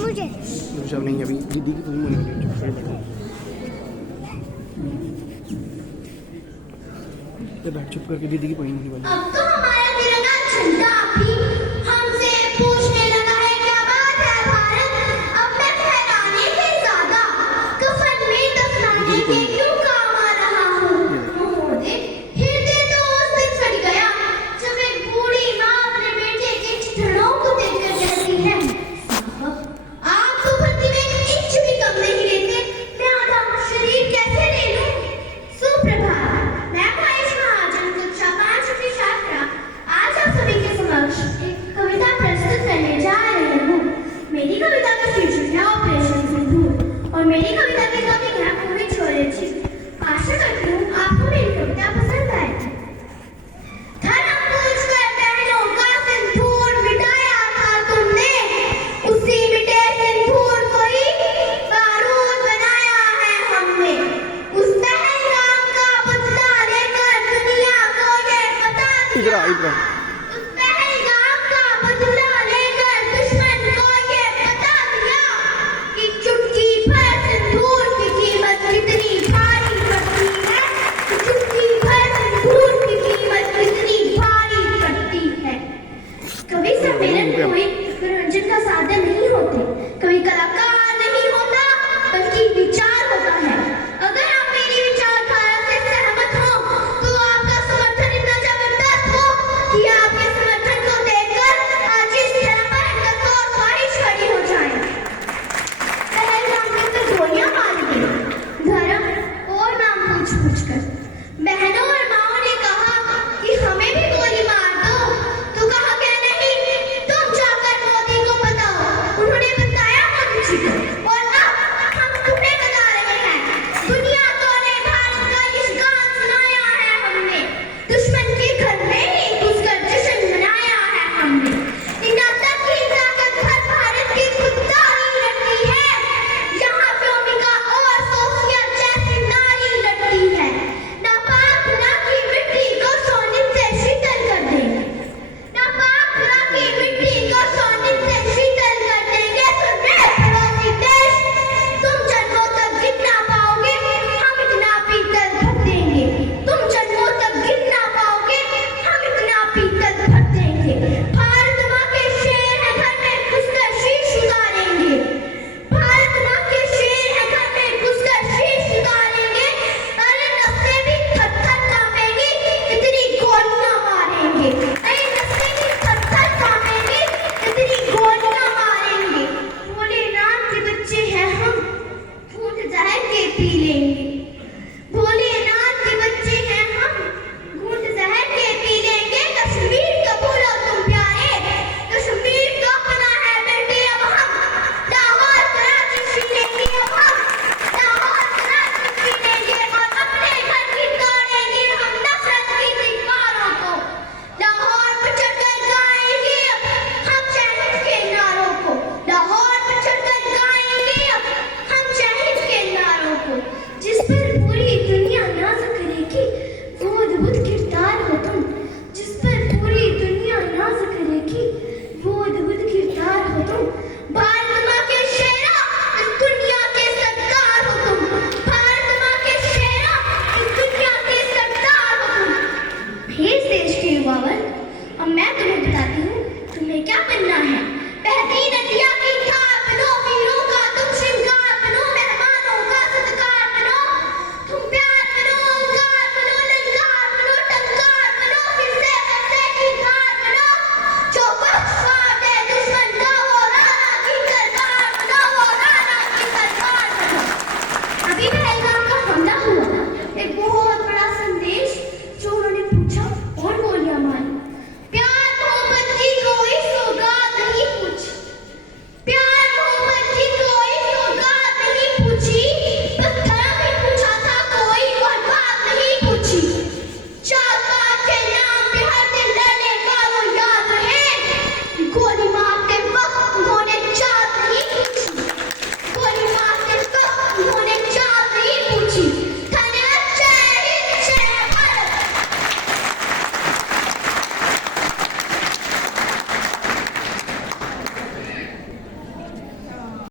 मुझे जब नहीं अभी दीदी की फिल्म होने वाली है, चुप कर बैठ चुप करके दीदी की पोइंग होने वाली है। अब तो हमारा तिरंगा झंडा भी हमसे पूछने लगा है क्या बात है भारत, अब मैं फहराने से ज्यादा कफन में दफनाने के क्यों काम आ रहा हूँ। महोदय हृदय तो उस दिन फट गया जब एक बूढ़ी माँ अपने बेटे के चिथड़ों को देखकर कहती है, आप तो भर्ती में एक इंच भी कम नहीं लेते, मैं आधा शरीर कैसे ले लूं। सुप्रभात, मैं महेश महाजन कक्षा 5 की छात्रा आज आप सभी के समक्ष एक कविता प्रस्तुत करने जा रही हूँ। मेरी कविता का शीर्षक है ऑपरेशन सिंदूर और मेरी कविता की कवि है पूरी छोरेची। आशा करती हूँ आपको मेरी कविता पसंद आएगी। धर्म पूछकर बहनों का सिंदूर मिटाया था तुमने, उसी मिटे सिंदूर को ही बारूद बनाया है हमने। उस पहलगाम का बदला लेकर दुनिया को ये बता दिया, उस पहलगाम का बदला लेकर दुश्मन को ये बता दिया कि चुटकी भर सिंदूर की कीमत कितनी भारी पड़ती है, कि चुटकी भर सिंदूर की कीमत कितनी भारी पड़ती है। कवि सम्मेलन कोई मनोरंजन का साधन नहीं होते, कवि कलाकार नहीं होता बल्कि विचार होता है। अगर आप मेरी विचारधारा से सहमत हो तो आपका समर्थन इतना जबरदस्त हो कि आपके समर्थन को देखकर आज इस तरह पर हिंदुत्व और ख्वाहिश खड़ी हो जाए। पहलगाम में तो गोलियां मार दी, धर्म और नाम पूछ कर बहनों और माओ ने कहा कि हमें भी गोली मार दो, तो कहा क्या नहीं, तुम जाकर मोदी को बताओ। उन्होंने बताया मोदी जी को और अब हम तुम्हें बता रहे हैं। दुनिया को ने भारत का इस गान सुनाया है हमने, दुश्मन के घर में ही घुसकर जश्न मनाया है हमने। इन आतंकी ताकत हर भारत की खुदा ही लड़ती है, यहाँ व्योमिका और सोफिया जैसी नारी लड़ती है। नापाक खुदा की मिट्टी को सोने से शीतल कर देंगे, नापाक खुदा की मिट्टी को सोने से शीतल कर देंगे। सुन रहे पड़ोसी देश, तुम जन्मों तक गिनना पाओगे, हम इतना पीतल भर देंगे। तुम जन्मों तक गिनना पाओगे, हम इतना पीतल भर देंगे। भारत माँ के शेर है घर में घुसकर शीश उतारेंगे, भारत माँ के शेर है घर में घुसकर शीश उतारेंगे। अरे नस्लें भी थर-थर कांपेंगी, इतनी गोलियां मारेंगे। अरे नस्लें भी थर-थर कांपेंगी, इतनी गोलियां मारेंगे। भोलेनाथ के बच्चे हैं हम, घूंट जहर के पी लेंगे। भोलेनाथ के बच्चे हैं हम, घूंट जहर के पी लेंगे। कश्मीर का भूलो तुम प्यारे, कश्मीर का अपना है बेटे अब हम। लाहौर कराची छीनेंगे अब हम, लाहौर कराची छीनेंगे और अपने घर की तोड़ेंगे हम नफरत की दीवारों को। लाहौर पर चढ़कर गाएंगे अब हम शहीद के नारों को, लाहौर पर चढ़कर गाएंगे अब हम शहीद के नारों को। जिस पर पूरी दुनिया नाज करेगी वो अद्भुत किरदार हो तुम, जिस पर पूरी दुनिया नाज करेगी वो अद्भुत किरदार हो तुम। भारत माँ के शेरा, इस दुनिया के सरदार हो तुम, भारत माँ के शेरा, इस दुनिया के सरदार हो तुम। हे देश के युवा वर्ग, अब मैं तुम्हें बताती हूँ तुम्हें क्या बनना है।